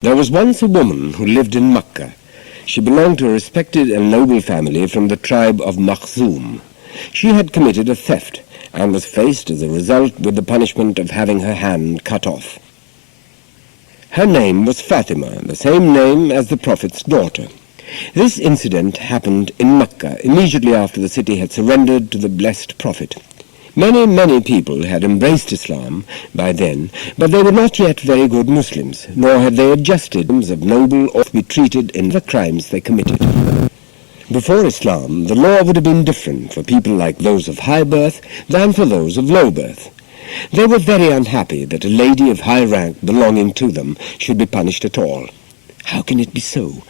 There was once a woman who lived in Makkah. She belonged to a respected and noble family from the tribe of Makhzum. She had committed a theft and was faced as a result with the punishment of having her hand cut off. Her name was Fatima, the same name as the Prophet's daughter. This incident happened in Makkah immediately after the city had surrendered to the blessed Prophet. Many people had embraced Islam by then, but they were not yet very good Muslims, nor had they adjusted of noble or to be treated in the crimes they committed. Before Islam, the law would have been different for people like those of high birth than for those of low birth. They were very unhappy that a lady of high rank belonging to them should be punished at all. How can it be so?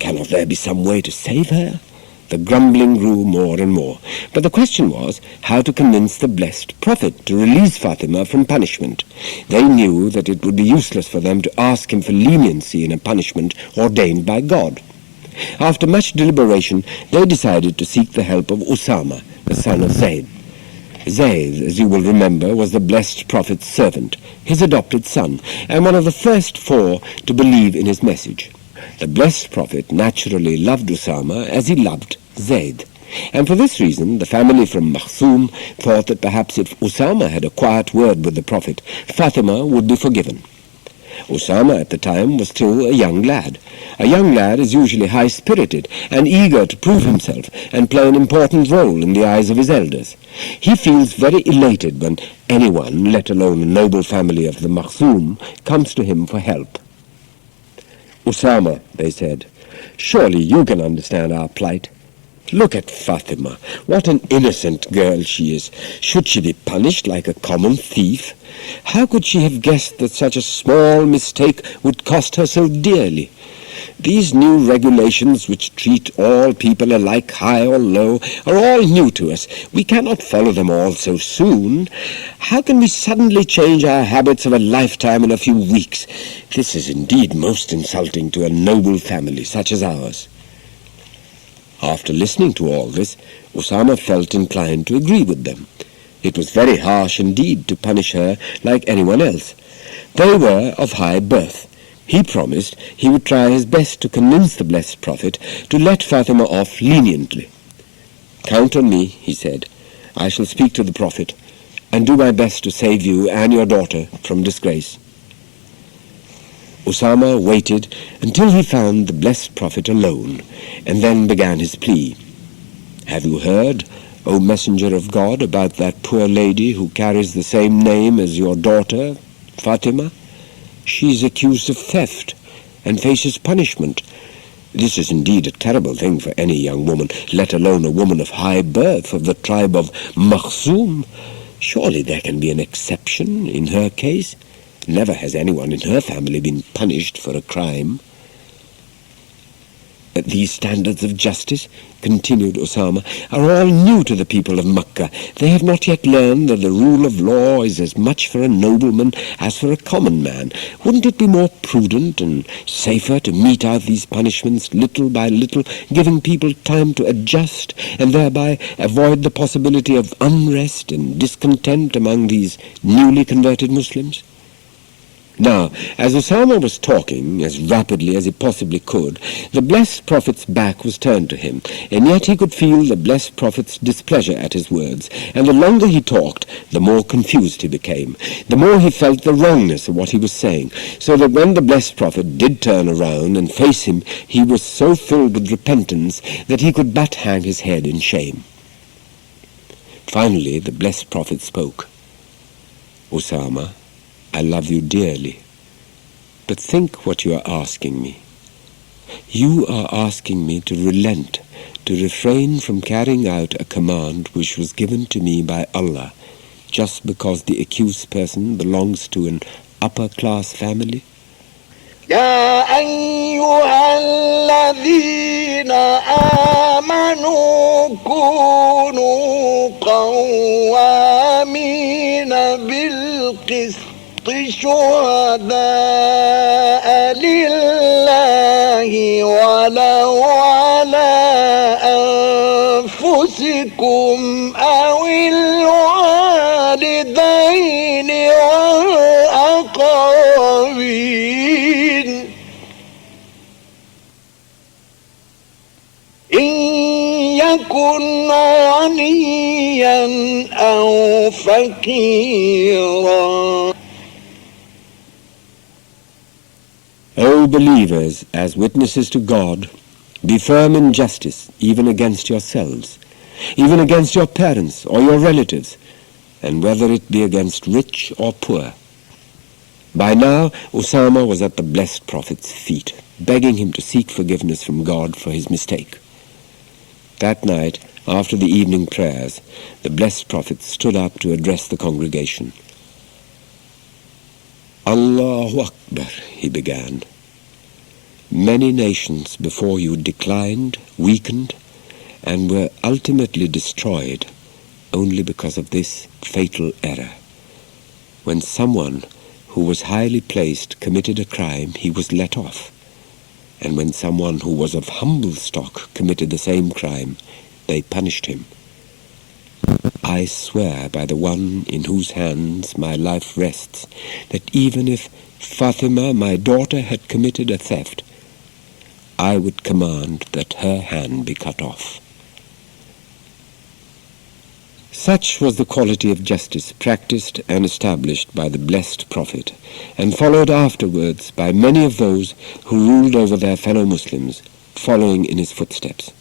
Cannot there be some way to save her? The grumbling grew more and more. But the question was how to convince the blessed Prophet to release Fatima from punishment. They knew that it would be useless for them to ask him for leniency in a punishment ordained by God. After much deliberation, they decided to seek the help of Usama, the son of Zayd. Zayd, as you will remember, was the blessed Prophet's servant, his adopted son, and one of the first four to believe in his message. The blessed Prophet naturally loved Usama as he loved Zayd, and for this reason the family from Makhzum thought that perhaps if Usama had a quiet word with the Prophet, Fatima would be forgiven. Usama at the time was still a young lad. A young lad is usually high-spirited and eager to prove himself and play an important role in the eyes of his elders. He feels very elated when anyone, let alone a noble family of the Makhzum, comes to him for help. Usama, they said, surely you can understand our plight. Look at Fatima. What an innocent girl she is. Should she be punished like a common thief? How could she have guessed that such a small mistake would cost her so dearly? These new regulations which treat all people alike, high or low, are all new to us. We cannot follow them all so soon. How can we suddenly change our habits of a lifetime in a few weeks? This is indeed most insulting to a noble family such as ours. After listening to all this, Usama felt inclined to agree with them. It was very harsh indeed to punish her like anyone else. They were of high birth. He promised he would try his best to convince the blessed Prophet to let Fatima off leniently. Count on me, he said. I shall speak to the Prophet and do my best to save you and your daughter from disgrace. Usama waited until he found the blessed Prophet alone, and then began his plea. Have you heard, O Messenger of God, about that poor lady who carries the same name as your daughter, Fatima? She is accused of theft and faces punishment. This is indeed a terrible thing for any young woman, let alone a woman of high birth of the tribe of Makhzum. Surely there can be an exception in her case. Never has anyone in her family been punished for a crime. These standards of justice, continued Usama, are all new to the people of Makkah. They have not yet learned that the rule of law is as much for a nobleman as for a common man. Wouldn't it be more prudent and safer to mete out these punishments little by little, giving people time to adjust, and thereby avoid the possibility of unrest and discontent among these newly converted Muslims? Now, as Usama was talking as rapidly as he possibly could, the blessed Prophet's back was turned to him, and yet he could feel the blessed Prophet's displeasure at his words, and the longer he talked, the more confused he became, the more he felt the wrongness of what he was saying, so that when the blessed Prophet did turn around and face him, he was so filled with repentance that he could but hang his head in shame. Finally, the blessed Prophet spoke. Usama, I love you dearly, but think what you are asking me. You are asking me to relent, to refrain from carrying out a command which was given to me by Allah, just because the accused person belongs to an upper-class family? يا أيها الذين آمنوا كونوا قوامين بالقسط شهداء لله ولو على أنفسكم أو الوالدين والأقربين يكن غنيا أو فقيرا. O believers, as witnesses to God, be firm in justice, even against yourselves, even against your parents or your relatives, and whether it be against rich or poor. By now, Usama was at the blessed Prophet's feet, begging him to seek forgiveness from God for his mistake. That night, after the evening prayers, the blessed Prophet stood up to address the congregation. Allahu Akbar, he began. Many nations before you declined, weakened, and were ultimately destroyed only because of this fatal error. When someone who was highly placed committed a crime, he was let off. And when someone who was of humble stock committed the same crime, they punished him. I swear by the one in whose hands my life rests, that even if Fatima, my daughter, had committed a theft, I would command that her hand be cut off. Such was the quality of justice practiced and established by the blessed Prophet, and followed afterwards by many of those who ruled over their fellow Muslims, following in his footsteps.